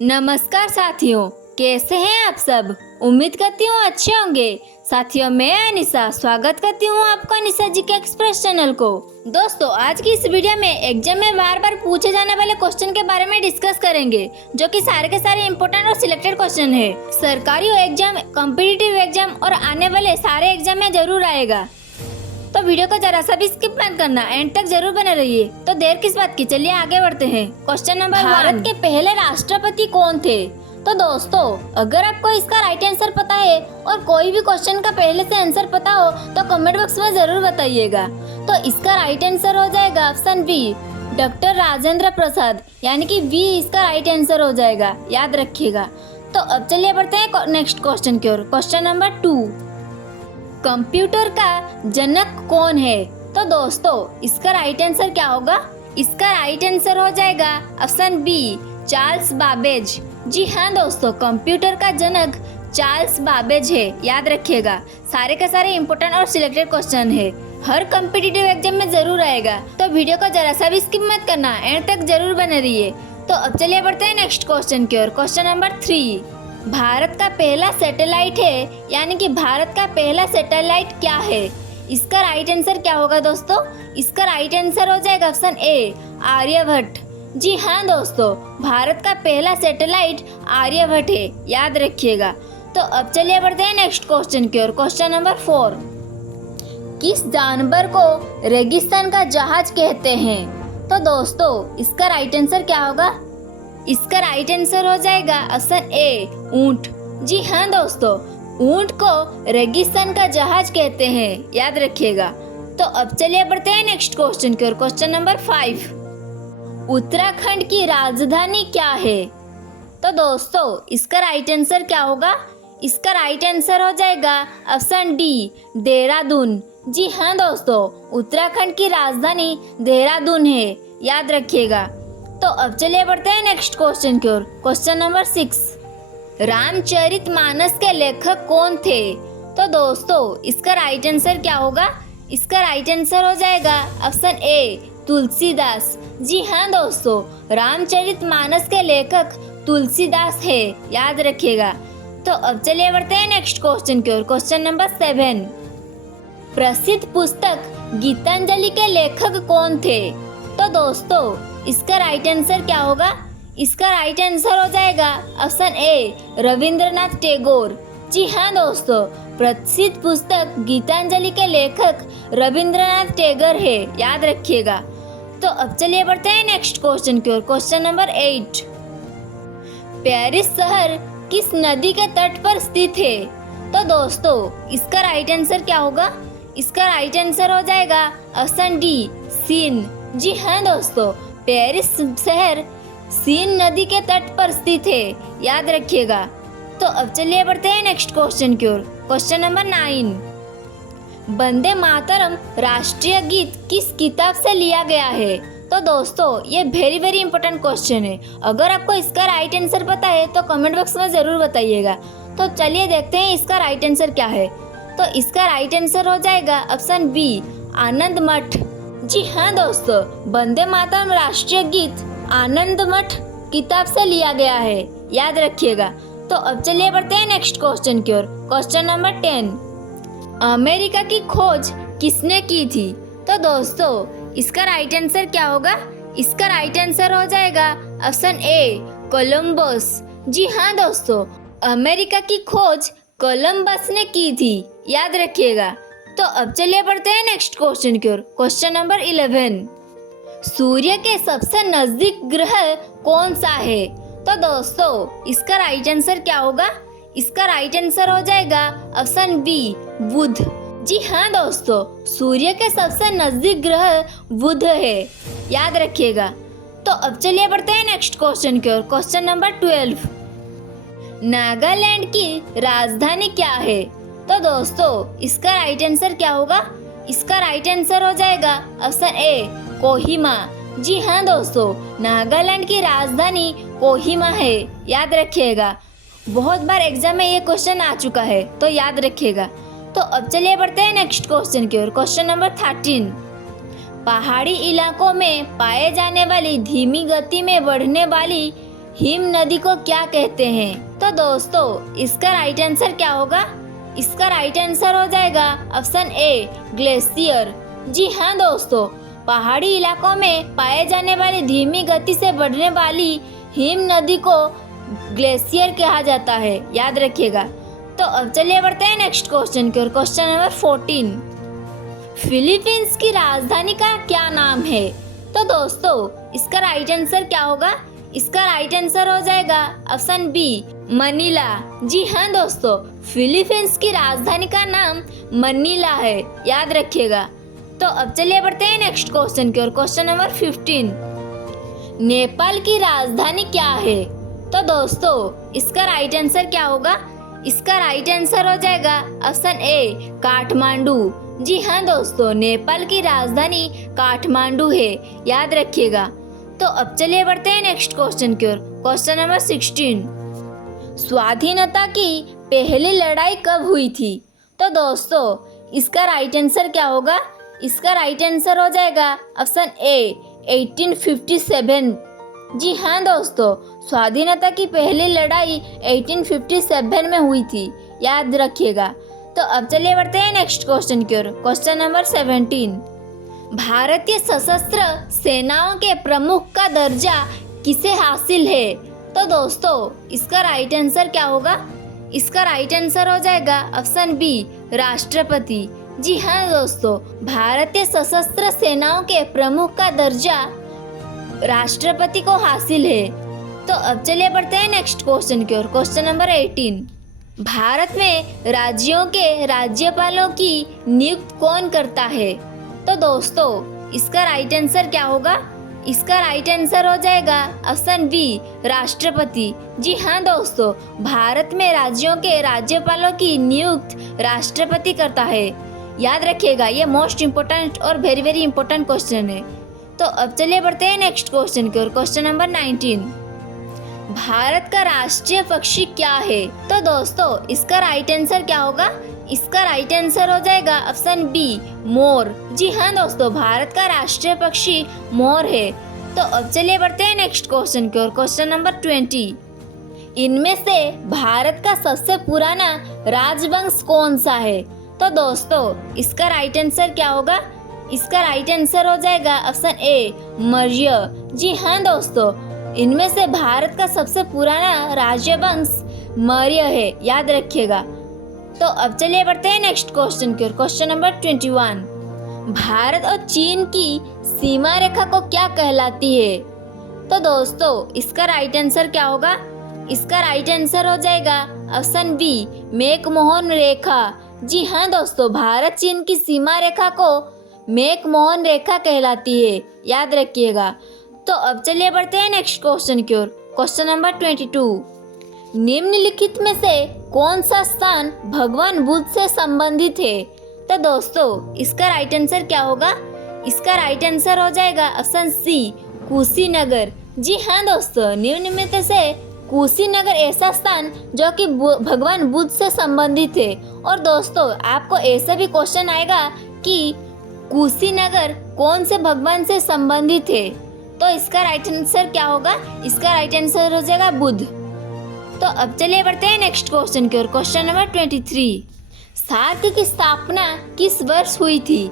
नमस्कार साथियों, कैसे हैं आप सब। उम्मीद करती हूँ अच्छे होंगे। साथियों, मैं अनिशा स्वागत करती हूँ आपका अनिशा जी के एक्सप्रेस चैनल को। दोस्तों, आज की इस वीडियो में एग्जाम में बार बार पूछे जाने वाले क्वेश्चन के बारे में डिस्कस करेंगे, जो कि सारे के सारे इम्पोर्टेंट और सिलेक्टेड क्वेश्चन है। सरकारी एग्जाम, कॉम्पिटिटिव एग्जाम और आने वाले सारे एग्जाम में जरूर आएगा, तो वीडियो को जरा सा भी स्किप मत करना, एंड तक जरूर बने रहिए। तो देर किस बात की, चलिए आगे बढ़ते हैं। क्वेश्चन नंबर 1, भारत के पहले राष्ट्रपति कौन थे। तो दोस्तों, अगर आपको इसका राइट आंसर पता है और कोई भी क्वेश्चन का पहले से आंसर पता हो तो कमेंट बॉक्स में जरूर बताइएगा। तो इसका राइट आंसर हो जाएगा option B, doctor Rajendra Prasad, यानी कि बी इसका राइट आंसर हो जाएगा, याद रखिएगा। तो अब चलिए बढ़ते हैं नेक्स्ट क्वेश्चन की ओर। क्वेश्चन नंबर 2, कंप्यूटर का जनक कौन है। तो दोस्तों, इसका राइट आंसर क्या होगा। इसका राइट आंसर हो जाएगा ऑप्शन बी, चार्ल्स बाबेज। जी हाँ दोस्तों, कंप्यूटर का जनक चार्ल्स बाबेज है, याद रखिएगा। सारे के सारे इम्पोर्टेंट और सिलेक्टेड क्वेश्चन है, हर कॉम्पिटिटिव एग्जाम में जरूर आएगा, तो वीडियो को जरा सा भी स्किप मत करना, एंड तक जरूर बने रहिए। तो अब चलिए बढ़ते हैं नेक्स्ट क्वेश्चन की ओर। क्वेश्चन नंबर 3, भारत का पहला सैटेलाइट है, यानी कि भारत का पहला सैटेलाइट क्या है। इसका राइट आंसर क्या होगा दोस्तों। इसका राइट आंसर हो जाएगा ऑप्शन ए, आर्यभट्ट। जी हाँ दोस्तों, भारत का पहला सैटेलाइट आर्यभट्ट है, याद रखिएगा। तो अब चलिए बढ़ते हैं नेक्स्ट क्वेश्चन की ओर। क्वेश्चन नंबर 4, किस जानवर को रेगिस्तान का जहाज कहते हैं। तो दोस्तों, इसका राइट आंसर क्या होगा। इसका राइट आंसर हो जाएगा ऑप्शन ए, ऊंट। जी हाँ दोस्तों, ऊंट को रेगिस्तान का जहाज कहते हैं, याद रखिएगा। तो अब चलिए बढ़ते हैं नेक्स्ट क्वेश्चन की ओर। क्वेश्चन नंबर 5, उत्तराखंड की राजधानी क्या है। तो दोस्तों, इसका राइट आंसर क्या होगा। इसका राइट आंसर हो जाएगा ऑप्शन डी, देहरादून। जी हाँ दोस्तों, उत्तराखंड की राजधानी देहरादून है, याद रखिएगा। तो अब चलिए बढ़ते हैं नेक्स्ट क्वेश्चन की ओर। क्वेश्चन नंबर 6, रामचरितमानस के लेखक कौन थे। तो दोस्तों, इसका राइट आंसर क्या होगा। इसका राइट आंसर हो जाएगा ऑप्शन ए, तुलसीदास। जी हाँ दोस्तों, रामचरितमानस के लेखक तुलसीदास है, याद रखिएगा। तो अब चलिए बढ़ते हैं नेक्स्ट क्वेश्चन की ओर। क्वेश्चन नंबर 7, प्रसिद्ध पुस्तक गीतांजलि के लेखक कौन थे। तो दोस्तों, इसका राइट आंसर क्या होगा। इसका राइट आंसर हो जाएगा ऑप्शन ए, रविंद्रनाथ टैगोर। जी हाँ दोस्तों, प्रसिद्ध पुस्तक गीतांजलि के लेखक रविंद्रनाथ टैगोर है, याद रखिएगा। तो अब चलिए बढ़ते हैं नेक्स्ट क्वेश्चन की ओर। क्वेश्चन नंबर 8, पेरिस शहर किस नदी के तट पर स्थित है। तो दोस्तों, इसका राइट आंसर क्या होगा। इसका राइट आंसर हो जाएगा ऑप्शन डी, सीन। जी हाँ दोस्तों, पेरिस शहर सीन नदी के तट पर स्थित है, याद रखिएगा। तो अब चलिए बढ़ते हैं नेक्स्ट क्वेश्चन की ओर। क्वेश्चन नंबर 9, वंदे मातरम राष्ट्रीय गीत किस किताब से लिया गया है। तो दोस्तों, ये वेरी इंपॉर्टेंट क्वेश्चन है। अगर आपको इसका राइट आंसर पता है तो कमेंट बॉक्स में जरूर बताइएगा। तो चलिए देखते हैं इसका राइट आंसर क्या है। तो इसका राइट आंसर हो जाएगा ऑप्शन बी, आनंद मठ। जी हाँ दोस्तों, वंदे मातरम राष्ट्रीय गीत आनंद मठ किताब से लिया गया है, याद रखिएगा। तो अब चलिए बढ़ते हैं नेक्स्ट क्वेश्चन की ओर। क्वेश्चन नंबर 10, अमेरिका की खोज किसने की थी। तो दोस्तों, इसका राइट आंसर क्या होगा। इसका राइट आंसर हो जाएगा ऑप्शन ए, कोलंबस। जी हाँ दोस्तों, अमेरिका की खोज कोलंबस ने की थी, याद रखिएगा। तो अब चलिए बढ़ते हैं नेक्स्ट क्वेश्चन की ओर। क्वेश्चन नंबर 11, सूर्य के सबसे नजदीक ग्रह कौन सा है। तो दोस्तों, इसका राइट आंसर क्या होगा। इसका राइट आंसर हो जाएगा ऑप्शन बी, बुध। जी हाँ दोस्तों, सूर्य के सबसे नजदीक ग्रह बुध है, याद रखिएगा। तो अब चलिए बढ़ते हैं नेक्स्ट क्वेश्चन की ओर। क्वेश्चन नंबर 12, नागालैंड की राजधानी क्या है। तो दोस्तों, इसका राइट आंसर क्या होगा। इसका राइट आंसर हो जाएगा ऑप्शन ए, कोहिमा। जी हाँ दोस्तों, नागालैंड की राजधानी कोहिमा है, याद रखिएगा। बहुत बार एग्जाम में ये क्वेश्चन आ चुका है, तो याद रखिएगा। तो अब चलिए बढ़ते हैं नेक्स्ट क्वेश्चन की ओर। क्वेश्चन नंबर 13, पहाड़ी इलाकों में पाए जाने वाली धीमी गति में बढ़ने वाली हिम नदी को क्या कहते हैं? तो दोस्तों इसका राइट आंसर क्या होगा? इसका राइट आंसर हो जाएगा ऑप्शन ए ग्लेशियर। जी हाँ दोस्तों, पहाड़ी इलाकों में पाए जाने वाली धीमी गति से बढ़ने वाली हिम नदी को ग्लेशियर कहा जाता है, याद रखिएगा। तो अब चलिए बढ़ते हैं नेक्स्ट क्वेश्चन की ओर। क्वेश्चन नंबर 14, फिलीपींस की राजधानी का क्या नाम है? तो दोस्तों इसका राइट आंसर क्या होगा? इसका राइट आंसर हो जाएगा ऑप्शन बी मनीला। जी हाँ दोस्तों, फिलीपींस की राजधानी का नाम मनीला है, याद रखिएगा। तो अब चलिए बढ़ते हैं नेक्स्ट क्वेश्चन की ओर। क्वेश्चन नंबर 15, नेपाल की राजधानी क्या है? तो दोस्तों इसका राइट आंसर क्या होगा? इसका राइट आंसर हो जाएगा ऑप्शन ए काठमांडू। जी हाँ दोस्तों, नेपाल की राजधानी काठमांडू है, याद रखिएगा। तो अब चलिए बढ़ते हैं नेक्स्ट क्वेश्चन की ओर। क्वेश्चन नंबर 16, स्वाधीनता की पहली लड़ाई कब हुई थी? तो दोस्तों इसका राइट आंसर क्या होगा? इसका राइट आंसर हो जाएगा ऑप्शन ए 1857। जी हाँ दोस्तों, स्वाधीनता की पहली लड़ाई 1857 में हुई थी, याद रखिएगा। तो अब चलिए बढ़ते हैं नेक्स्ट क्वेश्चन की ओर। क्वेश्चन नंबर 17, भारतीय सशस्त्र सेनाओं के प्रमुख का दर्जा किसे हासिल है? तो दोस्तों इसका राइट आंसर क्या होगा? इसका राइट आंसर हो जाएगा ऑप्शन बी राष्ट्रपति। जी हाँ दोस्तों, भारतीय सशस्त्र सेनाओं के प्रमुख का दर्जा राष्ट्रपति को हासिल है। तो अब चलिए बढ़ते हैं नेक्स्ट क्वेश्चन की ओर। क्वेश्चन नंबर 18, भारत में राज्यों के राज्यपालों की नियुक्ति कौन करता है? तो दोस्तों इसका राइट आंसर क्या होगा? इसका राइट आंसर हो जाएगा ऑप्शन बी राष्ट्रपति। जी हाँ दोस्तों, भारत में राज्यों के राज्यपालों की नियुक्ति राष्ट्रपति करता है, याद रखिएगा। ये मोस्ट इम्पोर्टेंट और वेरी वेरी इंपॉर्टेंट क्वेश्चन है। तो अब चलिए बढ़ते हैं नेक्स्ट क्वेश्चन की ओर। क्वेश्चन नंबर 19, भारत का राष्ट्रीय पक्षी क्या है? तो दोस्तों इसका राइट आंसर क्या होगा? इसका राइट आंसर हो जाएगा ऑप्शन बी मोर। जी हाँ दोस्तों, भारत का राष्ट्रीय पक्षी मोर है। तो अब चलिए बढ़ते हैं नेक्स्ट क्वेश्चन की ओर। क्वेश्चन नंबर 20, इनमें से भारत का सबसे पुराना राजवंश कौन सा है? तो दोस्तों इसका राइट आंसर क्या होगा? इसका राइट आंसर हो जाएगा ऑप्शन ए मौर्य। जी हाँ दोस्तों, इनमें से भारत का सबसे पुराना राजवंश मौर्य है, याद रखिएगा। तो अब चलिए बढ़ते हैं नेक्स्ट क्वेश्चन की ओर। क्वेश्चन नंबर 21, भारत और चीन की सीमा रेखा को क्या कहलाती है? तो दोस्तों इसका राइट आंसर क्या होगा? इसका राइट आंसर हो जाएगा ऑप्शन बी मैकमोहन रेखा। जी हाँ दोस्तों, भारत चीन की सीमा रेखा को मैकमोहन रेखा कहलाती है, याद रखिएगा। तो अब चलिए बढ़ते हैं नेक्स्ट क्वेश्चन की ओर। क्वेश्चन नंबर 22, निम्नलिखित में से कौन सा स्थान भगवान बुद्ध से संबंधित है? तो दोस्तों इसका राइट आंसर क्या होगा? इसका राइट आंसर हो जाएगा ऑप्शन सी कुशीनगर। जी हाँ दोस्तों, निम्न में से कुशीनगर ऐसा स्थान जो कि भगवान बुद्ध से संबंधित है। और दोस्तों आपको ऐसा भी क्वेश्चन आएगा कि कुशीनगर कौन से भगवान से संबंधित है? तो इसका राइट आंसर क्या होगा? इसका राइट आंसर हो जाएगा बुद्ध। तो अब चलिए बढ़ते हैं नेक्स्ट क्वेश्चन की ओर। क्वेश्चन नंबर 23, सार्क की स्थापना किस वर्ष हुई थी?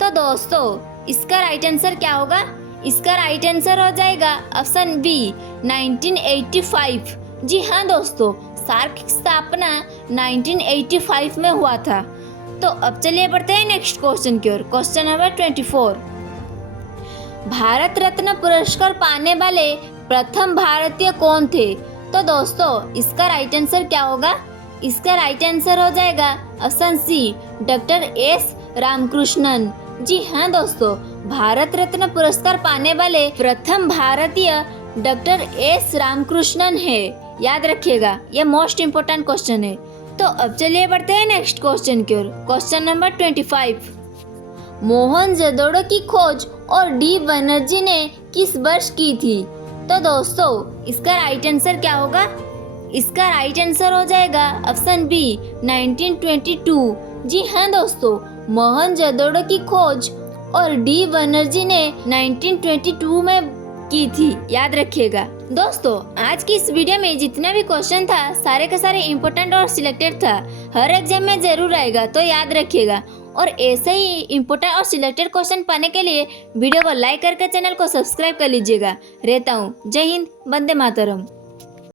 तो दोस्तों इसका राइट आंसर क्या होगा? इसका राइट आंसर हो जाएगा ऑप्शन बी 1985। जी हाँ दोस्तों, सार्क की स्थापना 1985 में हुआ था। तो अब चलिए बढ़ते हैं नेक्स्ट क्वेश्चन की ओर। क्वेश्चन नंबर 24, भारत रत्न पुरस्कार पाने वाले प्रथम भारतीय कौन थे? तो दोस्तों इसका राइट आंसर क्या होगा? इसका राइट आंसर हो जाएगा option C doctor S Ramakrishnan. जी हाँ दोस्तों, भारत रत्न पुरस्कार पाने वाले प्रथम भारतीय डॉक्टर एस रामकृष्णन है, याद रखिएगा। यह मोस्ट इम्पोर्टेंट क्वेश्चन है। तो अब चलिए बढ़ते हैं नेक्स्ट क्वेश्चन की ओर। क्वेश्चन नंबर 25, मोहनजोदड़ो की खोज और डी बनर्जी ने किस वर्ष की थी? तो दोस्तों इसका राइट आंसर क्या होगा? इसका राइट आंसर हो जाएगा ऑप्शन बी 1922। जी हाँ दोस्तों, मोहनजोदड़ो की खोज और डी बनर्जी ने 1922 में की थी, याद रखिएगा। दोस्तों आज की इस वीडियो में जितना भी क्वेश्चन था सारे के सारे इम्पोर्टेंट और सिलेक्टेड था। हर एग्जाम में जरूर आएगा, तो याद रखिएगा। और ऐसे ही इम्पोर्टेंट और सिलेक्टेड क्वेश्चन पाने के लिए वीडियो को लाइक करके चैनल को सब्सक्राइब कर लीजिएगा। रहता हूँ। जय हिंद, वंदे मातरम।